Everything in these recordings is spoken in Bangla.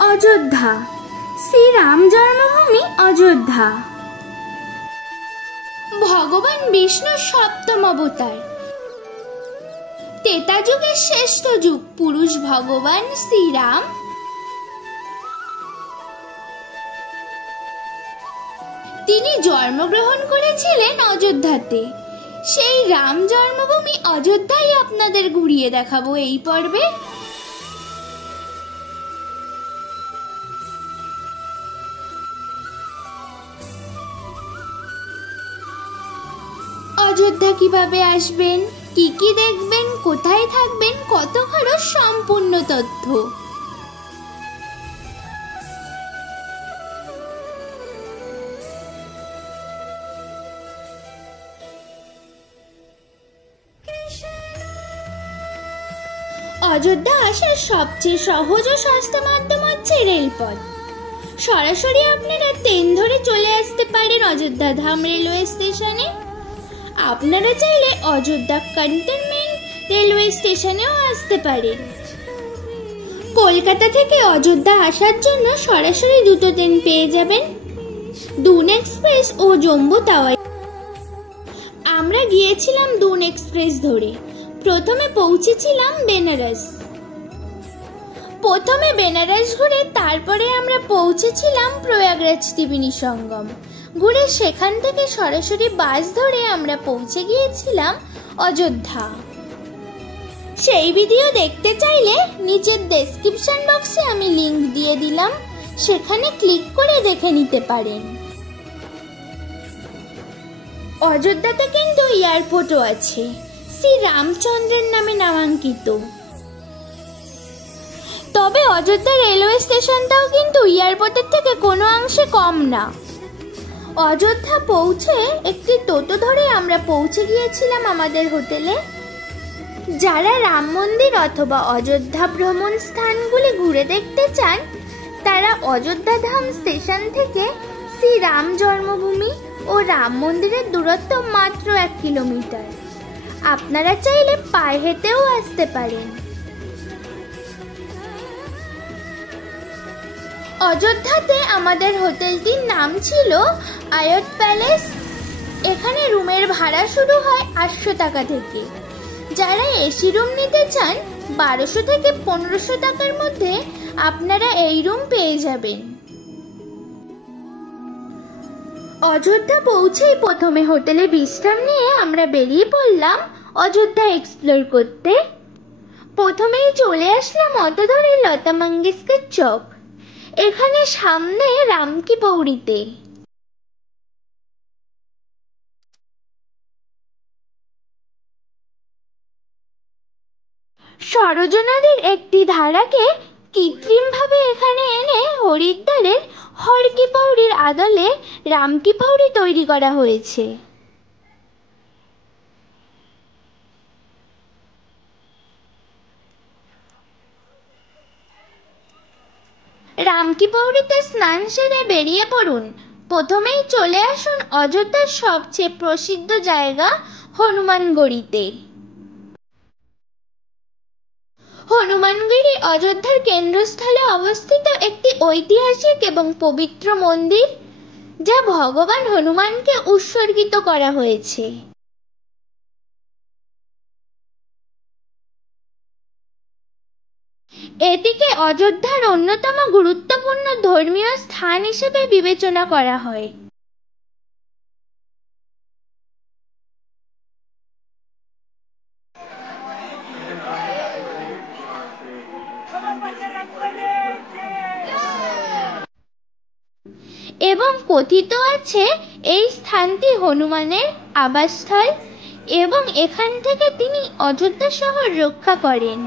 অযোধ্যা, শ্রীরাম জন্মভূমি অযোধ্যা। ভগবান বিষ্ণুর সপ্তম অবতার, ত্রেতা যুগের শ্রেষ্ঠ যুগ, পুরুষ ভগবান শ্রীরাম তিনি জন্মগ্রহণ করেছিলেন অযোধ্যাতে। সেই রাম জন্মভূমি অযোধ্যায় আপনাদের ঘুরিয়ে দেখাবো এই পর্বে। অযোধ্যা কিভাবে আসবেন, কি কি দেখবেন, কোথায় থাকবেন, কত খরচ, সম্পূর্ণ তথ্য। অযোধ্যা আসার সবচেয়ে সহজ ও সস্তা মাধ্যম হচ্ছে রেলপথ। সরাসরি আপনারা ট্রেন ধরে চলে আসতে পারেন অযোধ্যা ধাম রেলওয়ে স্টেশনে। আপনারা চাইলে অযোধ্যা ক্যান্টনমেন্ট রেলওয়ে স্টেশনেও আসতে পারেন। কলকাতা থেকে অযোধ্যা আসার জন্য সরাসরি দুটো ট্রেন পেয়ে যাবেন, দুন এক্সপ্রেস ও জম্বু তাওয়াই। আমরা গিয়েছিলাম দুন এক্সপ্রেস ধরে। প্রথমে পৌঁছেছিলাম বেনারস। প্রথমে বেনারস ঘুরে তারপরে আমরা পৌঁছেছিলাম প্রয়াগরাজ ত্রিবেণী সঙ্গম। ঘুরে সেখান থেকে সরাসরি বাস ধরে আমরা পৌঁছে গিয়েছিলাম অযোধ্যা। সেই ভিডিও দেখতে চাইলে নিচের ডেসক্রিপশন বক্সে আমি লিংক দিয়ে দিলাম, সেখানে ক্লিক করে দেখে নিতে পারেন। অযোধ্যাতে কিন্তু এয়ারপোর্টও আছে, শ্রী রামচন্দ্রের নামে নামাঙ্কিত। তবে অযোধ্যা রেলওয়ে স্টেশনটাও কিন্তু এয়ারপোর্টের থেকে কোনো অংশে কম না। অযোধ্যা পৌঁছে একটি টোটো ধরে আমরা পৌঁছে গিয়েছিলাম আমাদের হোটেলে। যারা রাম মন্দির অথবা অযোধ্যা ভ্রমণ স্থানগুলি ঘুরে দেখতে চান তারা অযোধ্যা ধাম স্টেশন থেকে শ্রী রাম জন্মভূমি ও রাম মন্দিরের দূরত্ব মাত্র 1 কিলোমিটার। আপনারা চাইলে পায়ে হেঁটেও আসতে পারেন। অযোধ্যাতে আমাদের হোটেলটির নাম ছিল আয়ত প্যালেস। এখানে রুমের ভাড়া শুরু হয় 800 টাকা থেকে। যারা এসি রুম নিতে চান 1200 থেকে 1500 টাকার মধ্যে আপনারা এই রুম পেয়ে যাবেন। অযোধ্যা পৌঁছেই প্রথমে হোটেলে বিশ্রাম নিয়ে আমরা বেরিয়ে পড়লাম অযোধ্যা এক্সপ্লোর করতে। প্রথমেই চলে আসলাম অটো ধরে লতা মঙ্গেশকর চক। এখানে সামনে রামকি পৌরিতে। সরজ নদীর একটি ধারাকে কৃত্রিমভাবে এখানে এনে হরিদ্বারের হরকি পৌরির আদলে রামকি পৌরি তৈরি করা হয়েছে। রামকি পৌরিতে স্নান সেরে বেরিয়ে পড়ুন। প্রথমেই চলে আসুন অযোধ্যার সবচেয়ে প্রসিদ্ধ জায়গা হনুমানগড়িতে। হনুমানগিরি অযোধ্যার কেন্দ্রস্থলে অবস্থিত একটি ঐতিহাসিক এবং পবিত্র মন্দির, যা ভগবান হনুমানকে উৎসর্গিত করা হয়েছে। এটিকে অযোধ্যার অন্যতম গুরুত্বপূর্ণ ধর্মীয় স্থান হিসেবে বিবেচনা করা হয়। এবং কথিত আছে এই স্থানটি হনুমানের আবাসস্থল এবং এখান থেকে তিনি অযোধ্যা শহর রক্ষা করেন।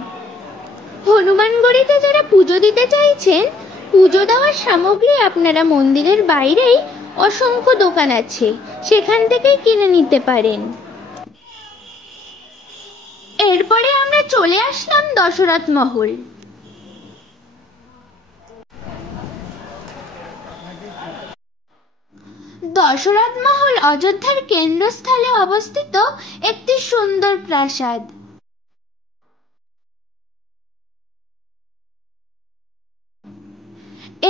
হনুমানগড়িতে যারা পুজো দিতে চাইছেন, পুজো দেওয়ার সামগ্রী আপনারা মন্দিরের বাইরেই অসংখ্য দোকান আছে, সেখান থেকেই কিনে নিতে পারেন। এরপরে আমরা চলে আসলাম দশরথ মহল। দশরথ মহল অযোধ্যার কেন্দ্রস্থলে অবস্থিত একটি সুন্দর প্রাসাদ।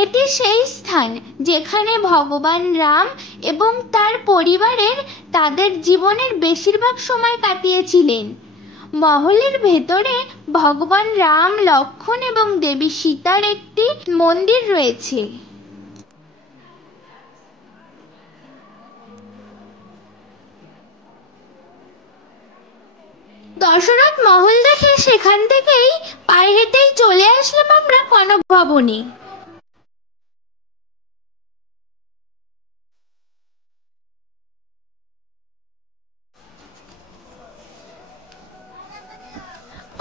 এটি সেই স্থান যেখানে ভগবান রাম এবং তার পরিবারের তাদের জীবনের বেশিরভাগ সময় কাটিয়েছিলেন। মহলের ভেতরে ভগবান রাম, লক্ষ্মণ এবং দেবী সীতার একটি মন্দির রয়েছে। দশরথ মহল দেখে সেখান থেকেই পায়ে হেঁটেই চলে আসলাম আমরা কনক ভবনে।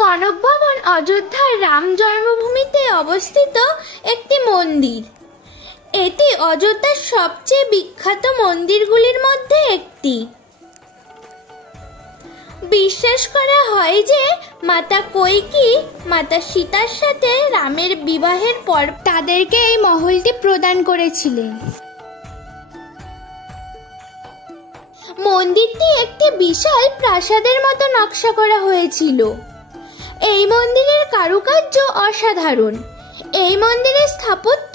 কনক ভবন অযোধ্যার রাম জন্মভূমিতে অবস্থিত একটি মন্দির। এটি অযোধ্যার সবচেয়ে বিখ্যাত মন্দিরগুলির মধ্যে একটি। বিশ্বাস করা হয় যে মাতা কৈকেয়ী মাতা সীতার সাথে রামের বিবাহের পর তাদেরকে এই মহলটি প্রদান করেছিলেন। মন্দিরটি একটি বিশাল প্রাসাদের মতো নকশা করা হয়েছিল। এই মন্দিরের কারুকার্য অসাধারণ। এই মন্দিরের স্থাপত্য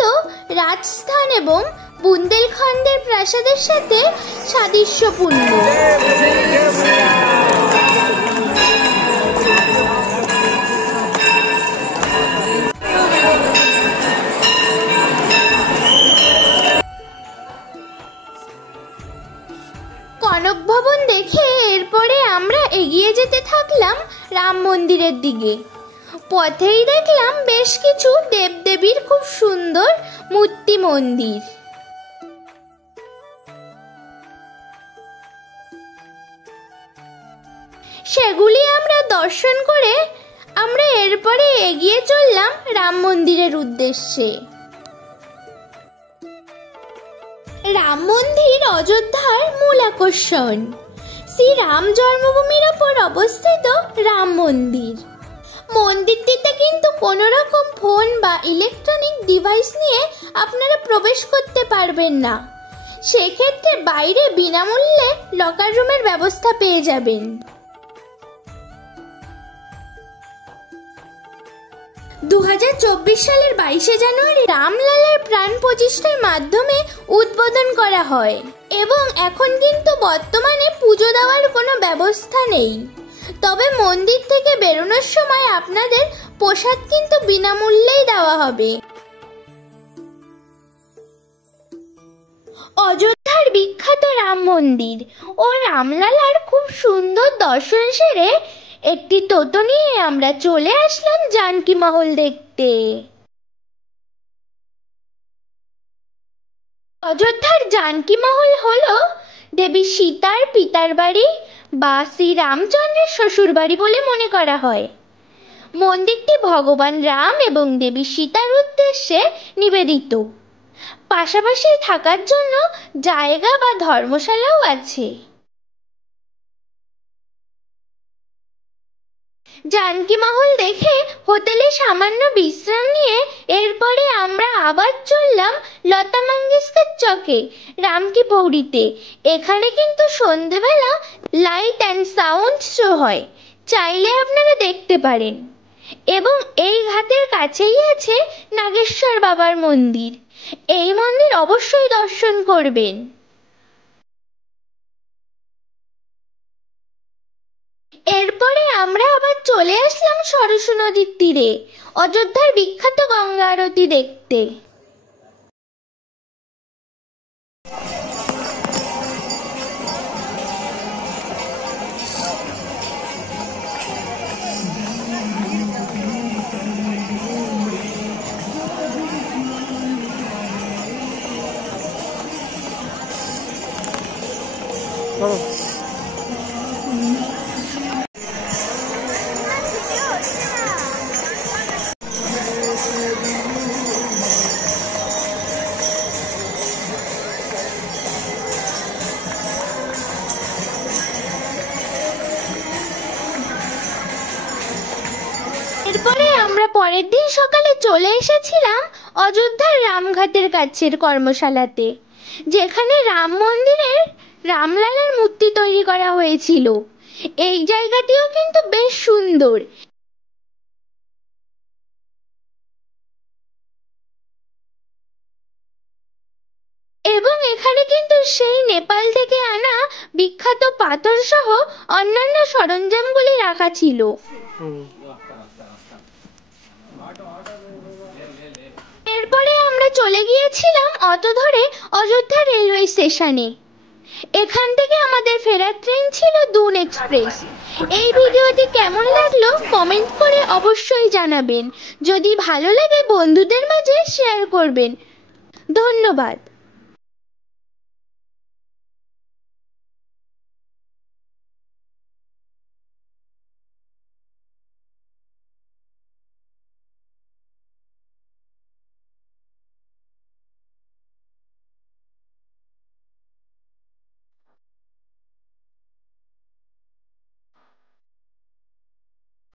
রাজস্থান এবং বুন্দেলখণ্ডের প্রাসাদের সাথে সাদৃশ্যপূর্ণ। কনক ভবন দেখে এরপরে আমরা এগিয়ে যেতে থাকলাম রাম মন্দিরের দিকে। পথেই দেখলাম বেশ কিছু দেবদেবীর খুব সুন্দর মূর্তি মন্দির। সেগুলি আমরা দর্শন করে আমরা এরপরে এগিয়ে চললাম রাম মন্দিরের উদ্দেশ্যে। রাম মন্দির অযোধ্যার মূল আকর্ষণ। শ্রী রাম জন্মভূমির ওপর অবস্থিত রাম মন্দির। মন্দিরটিতে কিন্তু কোনো রকম ফোন বা ইলেকট্রনিক ডিভাইস নিয়ে আপনারা প্রবেশ করতে পারবেন না। সেক্ষেত্রে বাইরে বিনামূল্যে লকার রুমের ব্যবস্থা পেয়ে যাবেন। 2024 সালের 22শে জানুয়ারি রামলালার প্রাণ প্রতিষ্ঠার মাধ্যমে উদ্বোধন করা হয় এবং এখন কিন্তু বর্তমানে পুজো দেওয়ার কোনো ব্যবস্থা নেই। তবে মন্দির থেকে বেরোনোর সময় আপনাদের প্রসাদ কিন্তু বিনামূল্যেই দেওয়া হবে। অযোধ্যার বিখ্যাত রাম মন্দির ও রামলালার খুব সুন্দর দর্শন সেরে একটি টোটো নিয়ে আমরা চলে আসলাম জানকী মহল দেখতে। অযোধ্যার জানকী মহল হলো দেবী সীতার পিতার বাড়ি বা শ্রী রামচন্দ্রের শ্বশুর বাড়ি বলে মনে করা হয়। মন্দিরটি ভগবান রাম এবং দেবী সীতার উদ্দেশ্যে নিবেদিত। পাশাপাশি থাকার জন্য জায়গা বা ধর্মশালাও আছে। জানকী মহল দেখে হোটেলে সামান্য বিশ্রাম নিয়ে এরপরে আমরা আবার চললাম লতা মঙ্গেশকর চকে রামকি পৌরিতে। এখানে কিন্তু সন্ধেবেলা লাইট অ্যান্ড সাউন্ড শো হয়, চাইলে আপনারা দেখতে পারেন। এবং এই ঘাটের কাছেই আছে নাগেশ্বর বাবার মন্দির। এই মন্দির অবশ্যই দর্শন করবেন। এরপরে আমরা আবার চলে আসলাম সরস্বতী নদীর তীরে অযোধ্যার বিখ্যাত গঙ্গা আরতি দেখতে। এরপরে আমরা পরের দিন সকালে চলে এসেছিলাম অযোধ্যার রামঘাটের কাছের কর্মশালাতে, যেখানে রাম মন্দিরের রামলালার মূর্তি তৈরি করা হয়েছিল। এই জায়গাটিও কিন্তু বেশ সুন্দর। বিখ্যাত পাথর সহ অন্যান্য সরঞ্জামগুলি রাখা ছিল। এরপরে আমরা চলে গিয়েছিলাম অটো ধরে অযোধ্যা রেলওয়ে স্টেশনে। এখান থেকে আমাদের ফেরার ট্রেন ছিল দুন এক্সপ্রেস। এই ভিডিওটি কেমন লাগলো কমেন্ট করে অবশ্যই জানাবেন। যদি ভালো লাগে বন্ধুদের মাঝে শেয়ার করবেন। ধন্যবাদ।